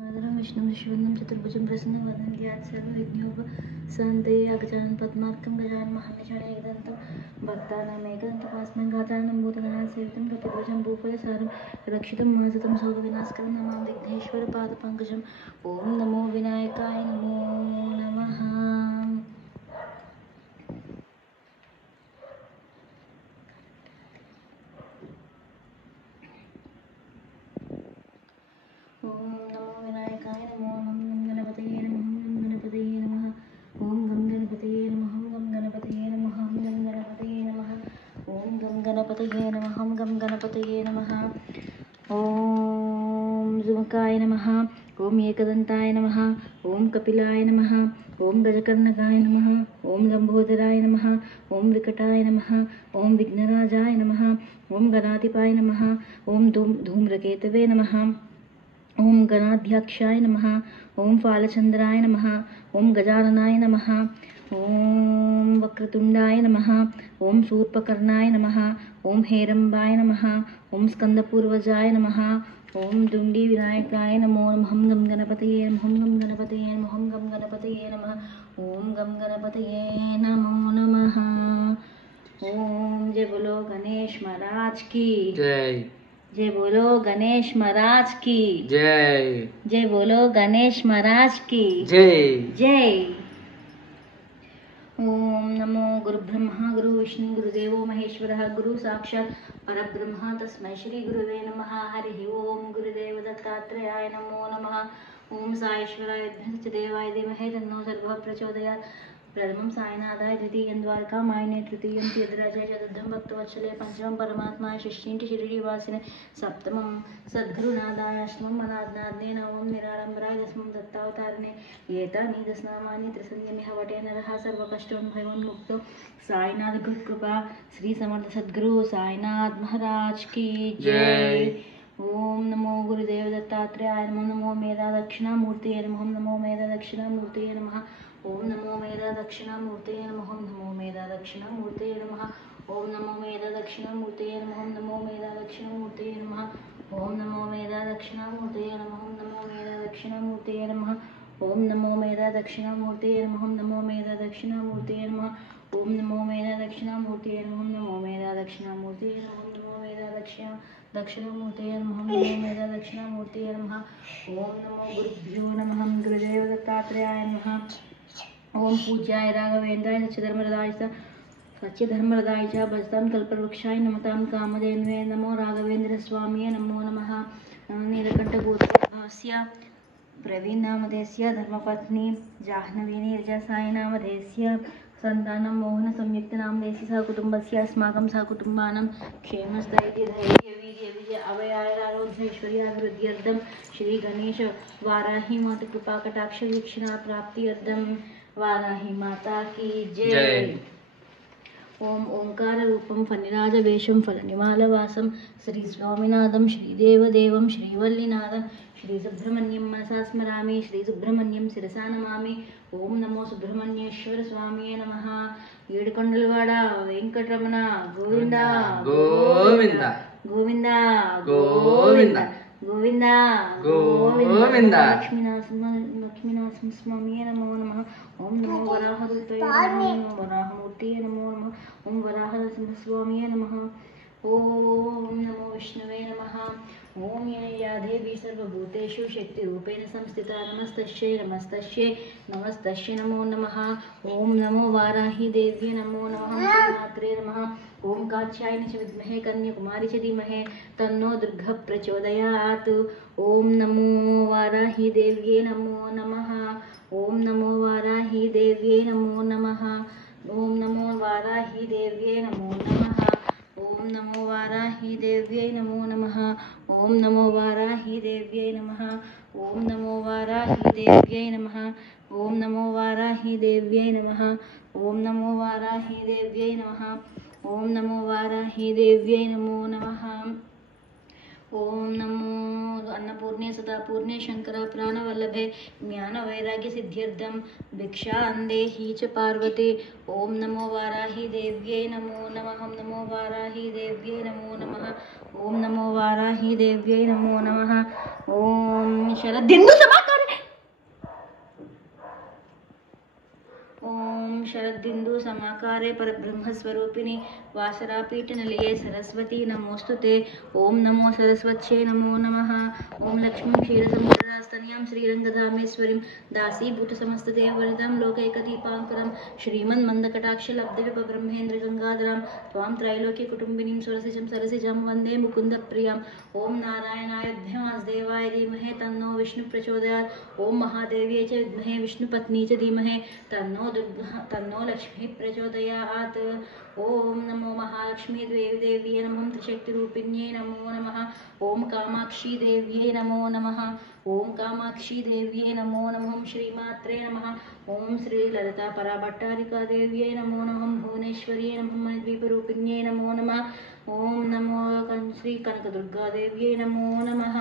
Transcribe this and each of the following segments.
मातरं विष्णुं शिवनं चतुर्भुजं प्रसन्नवदनं ध्यात् सर्वविघ्नोपशान्तये अगजाननं पद्मार्कं गजाननं महानिशाणे एकदन्तं भक्तानामेकदन्तमास्मन् गातानं भूतगणात् सेवितं कपिध्वजं भूफलसारं रक्षितं मासतं शोकविनाशकरं नमामि विघ्नेश्वरपादपङ्कजम् ॐ नमो विनायकाय नमो नमः। ओम नमो विनायकाय नमो नमः गणपतये नमः गणपतये नमः ओम गं गणपतये नमः गं गणपतये नमः गं गणपतये नमः ओम गं गणपतये नमः गं गणपतये नमः ओम जुमकाय नमः ओम एकदन्ताय नमः ओम कपिलाय नमः ओम गजकर्णकाय नमः ओम लंबोदराय नमः ओम विकटाय नमः ओम विघ्नराजाय नमः ओम गणाधिपाय नमः ओम धूम्रकेतवे नमः ओम गणाध्यक्षाय नमः ओम फालचंद्राय नमः ओम गजाननाय नमः ओम वक्रतुंडाय नमः ओम शूर्पकर्णाय नमः ओम हेरंबाय नमः ओम स्कंदपूर्वजाय नमः ओम दुंडी विनायकाय नमो नमः गं गणपतये नमः गं गणपतये नमः गं गणपतये नमः ओम गं गणपतये नमो नमः। ओम जय बोलो गणेश महाराज की जय। जय बोलो गणेश महाराज की जय। जय बोलो गणेश महाराज की जय। जय। ओम नमो गुरु ब्रह्मा गुरु विष्णु गुरुदेवो महेश्वरः गुरु साक्षात् परब्रह्म तस्मै श्री गुरुवे नमः। हरि ओम गुरुदेव दत्तात्रेयाय नमो नमः। ओम साईश्वराय विद्महे देवाय धीमहि तन्नो सर्वः प्रचोदयात्। प्रथमं साईनाथाय द्वितीयं द्वारकामायिने तृतीयं तीर्थराजाय चतुर्थं भक्तवत्सले पंचमं परमात्माय षष्ठीं शिरडीवासिने सप्तमं सद्गुरुनाथाय अष्टमं अनाथनाथने नवमं निराडम्बराय दशमं दत्तावतारिणे एतानि दशनामानि त्रिसंयमिह वटे नरः सर्वकष्टोन्भयोन्मुक्तो साईनाथ गुरुकृपा श्री समर्थ सद्गुरु साईनाथ महाराज की जय। ओम नमो गुरुदेव दत्तात्रेयाय नमो मेधा दक्षिणामूर्तये नमः नमो मेधा दक्षिणामूर्तये नमः ओम नमो मेधा दक्षिणामूर्तये नमः नमो मेधा दक्षिणामूर्तये नमः ओम नमो मेधा दक्षिणामूर्तये नमः नमो मेधा दक्षिणामूर्तये नमः ओम नमो मेधा दक्षिणामूर्तये नमः नमो मेधा दक्षिणामूर्तये नमः ओम नमो मेधा दक्षिणामूर्तये नमः नमो मेधा दक्षिणामूर्तये नमः ओम नमो मेधा दक्षिणामूर्तये नमः नमो मेधा दक्षिणामूर्तये नमः नमो मेधा दक्षिणामूर्तये नमः नमो मेधा दक्षिणामूर्तये नमः ओम नमो गुरुभ्यो नमः गुरुदेव दत्तात्रेयाय नमः ओम पूज्याय राघवेन्द्राय सच्चिधर्मरदाय च भजतां कल्पवृक्षाय नमतां कामधेनवे नमो राघवेन्द्र स्वामिये नमो नमः। नीलकण्ठगोत्रस्य प्रवीणनामधेयस्य धर्मपत्नी जाह्नवी नीरजसायनामधेयस्य सन्तानं मोहनसंयुक्तनामधेयस्य सहकुटुम्बस्य अस्माकं सहकुटुम्बानां क्षेमस्थैर्य धैर्य वीर्य विजय अभयारोग्यैश्वर्याभिवृद्ध्यर्थं श्री गणेश वाराही माता कृपा कटाक्ष वीक्षणा प्राप्त्यर्थं वाराही माता की जय। ओम ओंकार रूपम फणिराज वेशम फलनिमालवासम श्री स्वामीनाथम श्रीदेवदेवं श्रीवल्लीनाथं श्री सुब्रह्मण्यं मनसा स्मरामि श्री सुब्रह्मण्यं शिरसा नमामि। ओम नमो सुब्रह्मण्येश्वर स्वामिये नमः। ఏడుకొండలవాడ వెంకటరమణ గోవింద గోవింద గోవింద గోవింద గోవింద గోవింద లక్ష్మీనరసింహ స్వామియే నమో నమః। ఓం నమో వరాహరూపాయ నమః నమో వరాహమూర్తియే నమో నమః ఓం వరాహనరసింహ స్వామియే నమః। ఓం నమో విష్ణవే నమః। ఓం యా దేవి సర్వభూతేషు శక్తిరూపేణ సంస్థితా నమస్తస్యై నమస్తస్యై నమస్తస్యై నమో నమః। ఓం నమో వారాహి దేవ్యై నమో నమః మాత్రే నమః। ओम कात्यायनी च विद्महे कन्याकुमारी च धीमहि तन्नो दुर्गा प्रचोदयात्। ओम नमो वाराही देव्ये नमो नमः। ओम नमो वाराही देव्ये नमो नमः। ओम नमो वाराही देव्ये नमो नमः। ओम नमो वाराही देव्ये नमो नमः। ओम नमो वाराही देव्ये नमः। ओम नमो वाराही देव्ये नमः। ओम नमो वाराही देव्ये नमः। ओम नमो वाराही देव्ये नमः। ओम नमो वाराही देव्यै नमो नमः। ओम नमो अन्नपूर्णे सदापूर्णे शंकर प्राणवल्लभे ज्ञानवैराग्य सिद्ध्यर्थं भिक्षां देहि च पार्वती। ओम नमो वाराही देव्यै नमो नमः। नमो वाराही वाराही देव्यै नमो नमः। ओम नमो वाराही देव्यै नमो नमः। ओम शरदिन्दु समाकारे ओम शरदिन्दु समाकारे परब्रह्मस्वरूपिणि वासरापीठनिलये सरस्वती नमोस्तुते। ओम नमो सरस्वत्यै नमो नमः। ओम लक्ष्मीं क्षीरसमुद्ररास्तनयां श्रीरङ्गधामेश्वरीं दासीभूतसमस्तदेववनितां लोकैकदीपाङ्कुरं श्रीमन्मन्दकटाक्षलब्धविपब्रह्मेन्द्रगङ्गाधरां त्वां त्रैलोक्यकुटुम्बिनीं सुरसिजं सरसिजां वन्दे मुकुन्दप्रियाम्। ओम नारायणाय वासुदेवाय धीमहि तन्नो विष्णु प्रचोदयात्। ओम महादेव्यै च विद्महे विष्णुपत्नी च धीमहि तन्नो लक्ष्मी प्रचोदयात्। ओम नमो महालक्ष्मी देव्यै नमः। त्रिशक्तिरूपिण्यै नमो नमः। ओम कामाक्षी देव्यै नमो नमः। ओम कामाक्षी देव्यै नमो नमः। श्रीमात्रे नमः। ओम श्री ललिता पराभट्टारिका देव्यै नमो नमः। भुवनेश्वर्यै नमः। मणिद्वीपरूपिण्यै नमो नमः। ओम नमो श्री कनकदुर्गा देव्यै नमो नमः।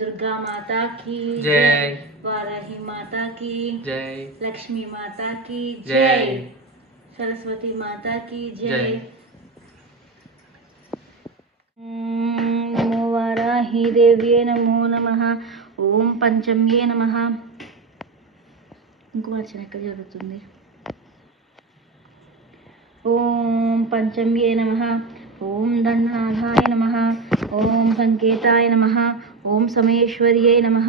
दुर्गा माता की जय। वाराही माता की जय। लक्ष्मी माता की जय। जय। सरस्वती माता की जय। नमो वाराही देव्ये नमो नमः। ओम पंचम्ये नमः। ఇంకో అర్చన ఎక్కడ జరుగుతుంది? ఓం పంచమ్యే నమః। ఓం దండనాథాయ నమః। ఓం సంకేతాయ నమః। ఓం సమయేశ్వర్యై నమః।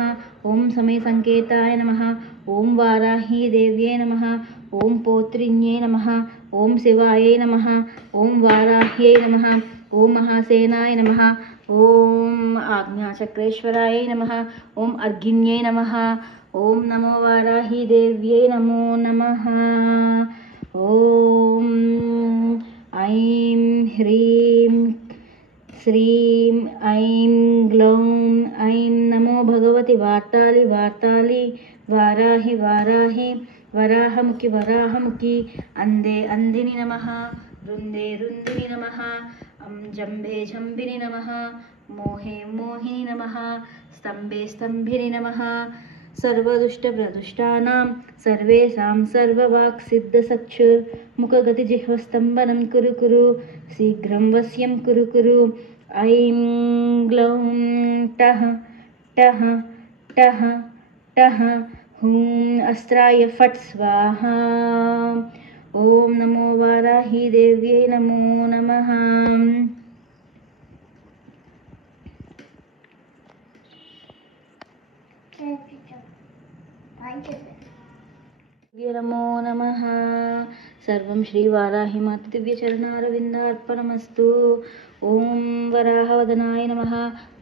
ఓం సమయ సంకేతాయ నమః। ఓం వారాహీ దేవ్యే నమః। ఓం పోత్రిణ్యై నమః। ఓం శివాయై నమః। ఓం వారాహ్యై నమః। ఓం మహాసేనాయ నమః। ఓం ఆజ్ఞాచక్రేశ్వరాయ నమః। ఓం అర్ఘిన్యై నమః। ఓం నమో వారాహీ దేవ్యై నమో నమః। ఓం ఐం హ్రీం శ్రీం ఐం గ్లౌం ఐం నమో భగవతి వార్తాళి వార్తాళి వారాహి వారాహి వరాహముఖి వరాహముఖి అందే అందిని నమః। రుందే రుందిని నమః। జంబే జంబిని నమః। మోహే మోహిని నమః। స్తంభే స్తంభిని నమః। सर्वदुष्टप्रदुष्टानां सर्वेषां सर्ववाक्सिद्धसक्षुर्मुखगतिजिह्वस्तम्भनं कुरु कुरु शीघ्रं वश्यं कुरु कुरु। ऐं ग्लौं टः टः टः टः हुं अस्त्राय फट् स्वाहा। ओम नमो वाराही देव्यै नमो नमः। नमो नमः। सर्वं श्री वाराही माता दिव्य चरणारविन्दार्पणमस्तु। ओम वराहवदनाय नमः।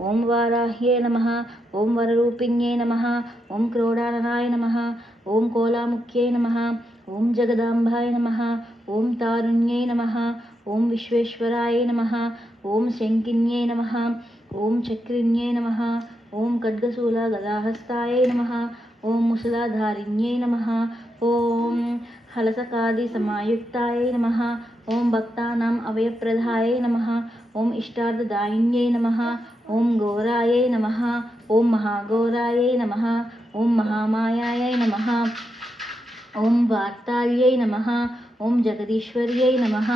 ओम वाराह्यै नमः। ओम वररूपिण्यै नमः। ओम क्रोडाननाय नमः। ओम कोलामुख्यै नमः। ओम जगदाम्बाय नमः। ओम तारुण्यै नमः। ओम विश्वेश्वराय नमः। ओम शङ्किन्यै नमः। ओम चक्रिण्यै नमः। ओम खड्गशूलगदाहस्ताय नमः। ओम मुसलाधारिण्यै नमः। ओम हलसकादिसमायुक्ताय नमः। ओम भक्तानाम् अभयप्रदाय नमः। ओम इष्टार्थदायिन्यै नमः। ओम घोराय नमः। ओम महाघोराय नमः। ओम महामायाय नमः। ओम वार्ताल्यै नमः। ओम जगदीश्वर्यै नमः।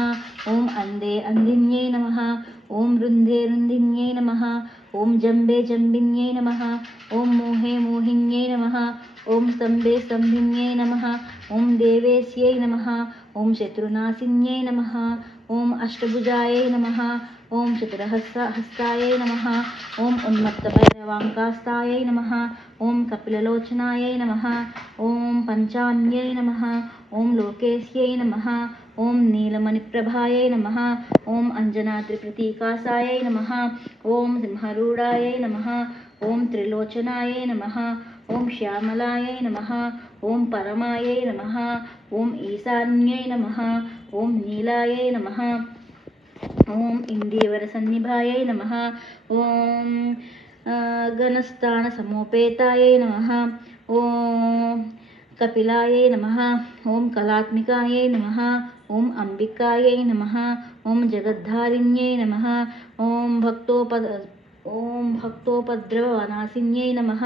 ओम अंदे अंदिन्यै नमः। ओम रुन्धे रुन्दिन्यै नमः। ओम जम्बे जम्बिन्यै नमः। ओम मोहे मोहिन्यै नमः। ओम स्तम्भे स्तम्भिन्यै नमः। ओम देवेश्यै नमः। ओम शत्रुनाशिन्यै नमः। ओम अष्टभुजाय नमः। ओम चतुरहस्ताय नमः। ओम उन्मत्तभैरवाङ्कास्ताय नमः। ओम कपिललोचनाय नमः। ओम पंचाम्यै नमः। ओम लोकेश्यै नमः। ओम नीलमणिप्रभाय नमः। ओम अंजनाद्रिप्रतीकासाय नमः। ओम सिंहरूढाय नमः। ओम त्रिलोचनाय नमः। ओम श्यामलाय नमः। ओम परमाय नमः। ओम ईशान्यै नमः। ओम नीलाय नमः। ओम इन्दीवरसन्निभाय नमः। ओम गणस्थानसमोपेताय नमः। ओम कपिलाय नमः। ओम कलात्मिकाय नमः। ओम अंबिकायै नमः। ओम जगद्धारिण्यै नमः। ओम भक्तोपद्रवनाशिन्यै नमः।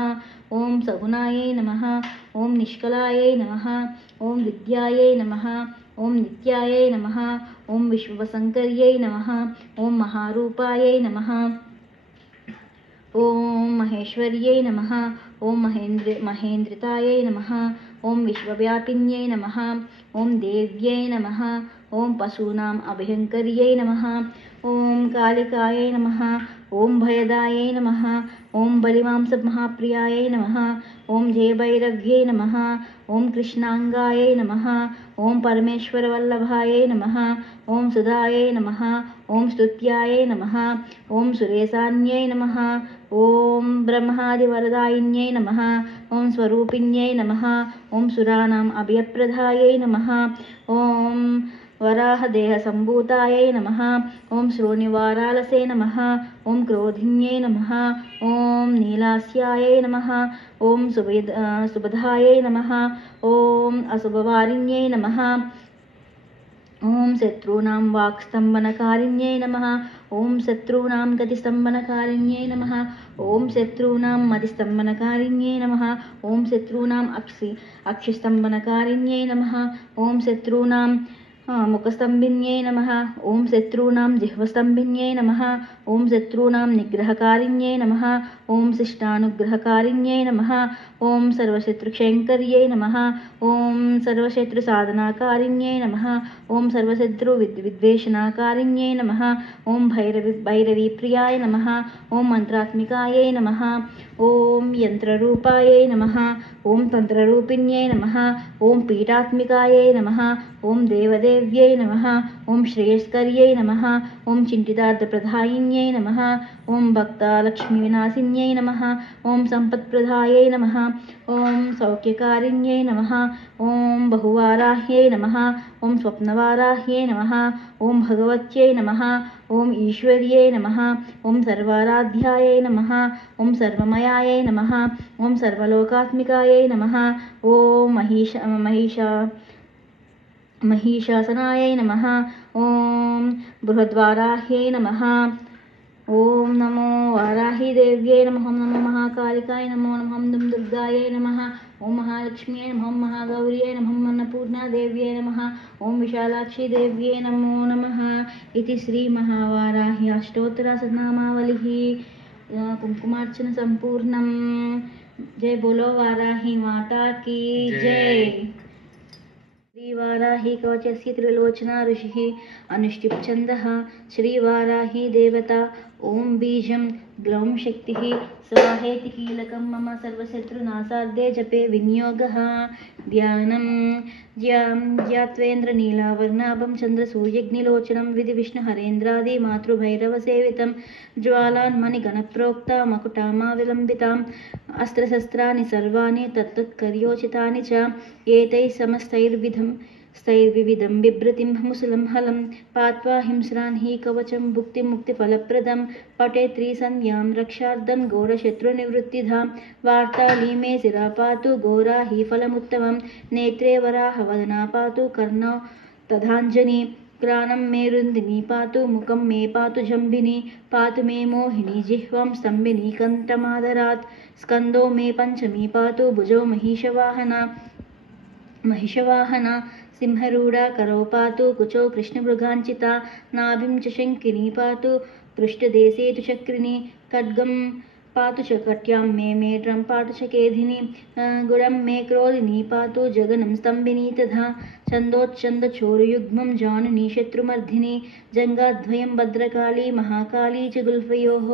ओम सगुणायै नमः। ओम निष्कलायै नमः। ओम विद्यायै नमः। ఓం నిత్యాయై నమః. ఓం విశ్వవసంకర్యై నమః. ఓం మహారూపాయై నమః. ఓం మహేశ్వర్యై నమః. ఓం మహేంద్రితాయై నమః. ఓం విశ్వవ్యాపిన్యై నమః. ఓం దేవ్యై నమః. ఓం పశూనాం అభయంకర్యై నమః. ఓం కాళికాయై నమః. ఓం భయదాయై నమః. ఓం బలిమాంసమహాప్రియాయై నమః. ఓం జయభైరవ్యై నమః. ఓం కృష్ణాంగాయై నమః. ఓం పరమేశ్వరవల్లభాయై నమః. ఓం సుధాయై నమః. ఓం స్తుత్యాయై నమః. ఓం సురేశాన్యై నమః. ఓం బ్రహ్మాదివరదాయిన్యై నమః. ఓం స్వరూపిణ్యై నమః. ఓం సురానాం అభయప్రదాయై నమః. ఓం వరాహదేహసంభూతాయై నమః. ఓం శ్రోణివారాలసే నమః. ఓం క్రోధిన్యై నమః. ఓం నీలాస్యాయై నమః. ఓం సుబధాయై నమః. ఓం అశుభవారిణ్యై నమః. ఓం శత్రూణాం వాక్స్తంభనకారిణ్యై నమః. ఓం శత్రూణాం గతిస్తంభనకారిణ్యై నమః. ఓం శత్రూణాం మతిస్తంభనకారిణ్యై నమః. ఓం శత్రూణాం అక్షిస్తంభనకారిణ్యై నమః. ఓం శత్రూణాం ముఖస్తంభిన్యై నమః. ఓం శత్రూణాం జిహ్వస్తంభిన్యై నమః. ఓం శత్రూణాం నిగ్రహకారిణ్యై నమః. ఓం శిష్టానుగ్రహకారిణ్యై నమః. ఓం సర్వశత్రుక్షయంకర్యై నమః. ఓం సర్వశత్రుసాధనాకారిణ్యై నమః. ఓం సర్వశత్రువిద్వేషణాకారిణ్యై నమః. ఓం భైరవీప్రియాయ నమః. ఓం మంత్రాత్మికాయై నమః. ఓం యంత్రరూపాయై నమః. ఓం తంత్రరూపిణ్యై నమః. ఓం పీఠాత్మికాయై నమః. ఓం దేవదేవ్యై నమః. ఓం శ్రేయస్కర్యై నమః. ఓం చింతితార్థప్రదాయిన్యై నమః. ఓం భక్తలక్ష్మీవినాశిన్యై నమః. ఓం సంపత్ప్రదాయై నమః. ఓం సౌఖ్యకారిణ్యై నమః. ఓం బహువారాహ్యై నమః. ఓం స్వప్నవారాహ్యై నమః. ఓం భగవత్యై నమః. ఓం ఈశ్వర్యై నమః. ఓం సర్వారాధ్యాయై నమః. ఓం సర్వమయాయై నమః. ఓం సర్వలోకాత్మికాయై నమః. ఓం మహిషాసనాయై నమః. ఓం బృహద్వారాహ్యై నమః. ఓం నమో వారాహీదేవ్యై నమః. ఓం నమో మహాకాళికాయ నమో నమః. ఓం దుర్గాయై నమః. ఓం మహాలక్ష్మ్యై నమః. ఓం మహాగౌర్యై నమః. ఓం అన్నపూర్ణాదేవ్యై నమః. ఓం విశాలాక్షీదేవ్యై నమో నమః. ఇది శ్రీ మహావారాహి అష్టోత్తరశతనామావళిः కుంకుమార్చన సంపూర్ణం. జై బోలో వారాహి మాతా కీ జై. श्रीवाराही कवचस्य त्रिलोचना ऋषिः अनुष्टुप् छन्दः. श्रीवाराही देवता ओं बीजं ग्लौं शक्तिः स्वाहेति कीलकं मम सर्वशत्रुनाशार्दे जपे विनियोगः. ध्यानं ज्ञात्वेन्द्रनीलावर्णाभं चन्द्रसूर्यग्निलोचनं विधिविष्णुहरेन्द्रादि मातृभैरवसेवितं ज्वालान्मणिगणप्रोक्ता मकुटामाविलम्बिताम् अस्त्रशस्त्राणि सर्वाणि तत्तत्कर्योचितानि च एतैः समस्तैर्विविधं बिभ्रतिं मुसलं हलं पात्वा हिंस्रान् हि कवचं भुक्तिमुक्तिफलप्रदं पटे त्रिसन्ध्यां रक्षार्थं घोरशत्रुनिवृत्तिधां वार्ताली मे शिरा पातु घोरा हि फलमुत्तमं नेत्रे वराहवदना पातु कर्णौ तथाञ्जनी ग्रानं मे रुन्दिनी पातु मुखं मे पातु जम्बिनी पातु मे मोहिनी जिह्वां स्तम्भिनी कण्ठमादरात् स्कन्दो मे पञ्चमी पातु भुजौ महिषवाहना सिंहरूढा करौ पातु कुचौ कृष्णमृगाञ्चिता नाभिं च शङ्किनी पातु पृष्ठदेशे तु चक्रिणी खड्गं पातु च कट्यां मे मेढ्रं पातु च केधिनी गुडं मे क्रोधिनी पातु जगनं स्तम्भिनी तथा छन्दोच्छन्दचोरुयुग्मं जानुनी शत्रुमर्धिनी जङ्गाद्वयं भद्रकाली महाकाली च गुल्फयोः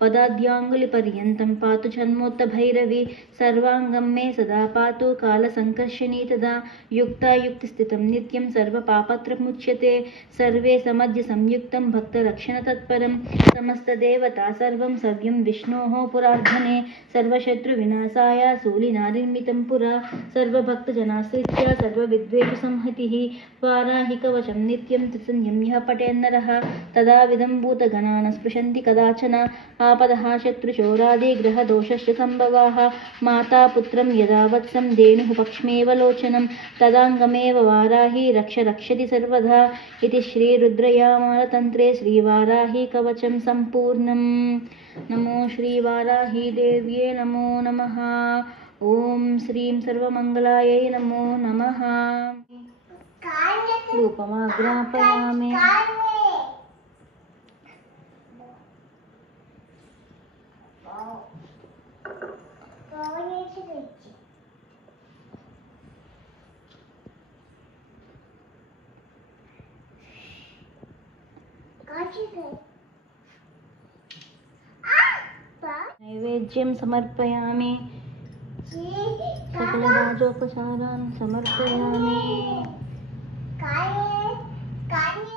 पदाद्याङ्गुलिपर्यन्तं पातु छन्मोत्तभैरवी सर्वाङ्गं मे सदा पातु कालसङ्कर्षणी तदा युक्तायुक्तिस्थितं नित्यं सर्वपापत्रमुच्यते सर्वे समध्य संयुक्तं भक्तरक्षणतत्परं समस्तदेवता सर्वं सव्यं विष्णोः पुरार्धने सर्वशत्रुविनाशाय शूलिनानिर्मितं पुरा सर्वभक्तजनाश्रित्य सर्वविद्वेषसंहतिः वाराहि कवचं नित्यं त्रिसन्ध्यं यः पठेन्नरः तदाविधं भूतगणान् स्पृशन्ति कदाचन आपदः शत्रुचोरादिग्रहदोषश्च सम्भवाः माता पुत्रं यदा वत्सं धेनुः पक्ष्मेव लोचनं तदाङ्गमेव वाराहि रक्षति सर्वदा इति श्रीरुद्रयामालतन्त्रे श्रीवाराहि कवचं सम्पूर्णम्. नमो श्रीवाराही देव्ये नमो नमः. ॐ श्रीं सर्वमङ्गलायै नमो नमः. धूपमाग्रापयामि नैवेद्यं समर्पयामि सकलराजोपचारान् समर्पयामि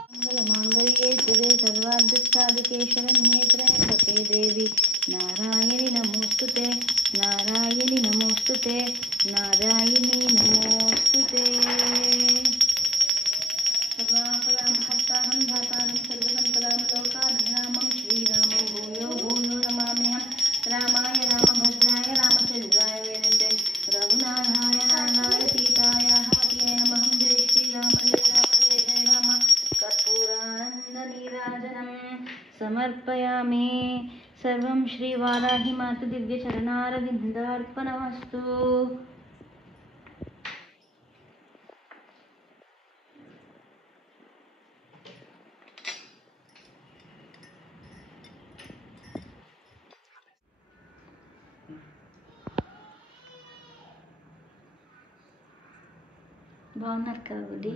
मंगलमांगल्ये शिवे सर्वार्थसाधिके शरण्ये त्र्यंबके देवी नारायणि नमोस्तुते नारायणि नमोस्तुते नारायणि नमोस्तुते सर्वापदां हस्तारं धातारं सर्वसम्पदां लोकाभिरामं श्रीरामं भूयो भूयो नमाम्यहं रामाय रामभद्राय रामचन्द्राय वेदते रघुनाथाय नाथाय सीताय हतये नमः जय श्रीराम जय राम जय जय राम कर्पूरानन्दनीराजनं समर्पयामि सर्वं श्रीवाराहि मातु दिव्यचरणारविन्दार्पणमस्तु బాగున్నారు కాబట్టి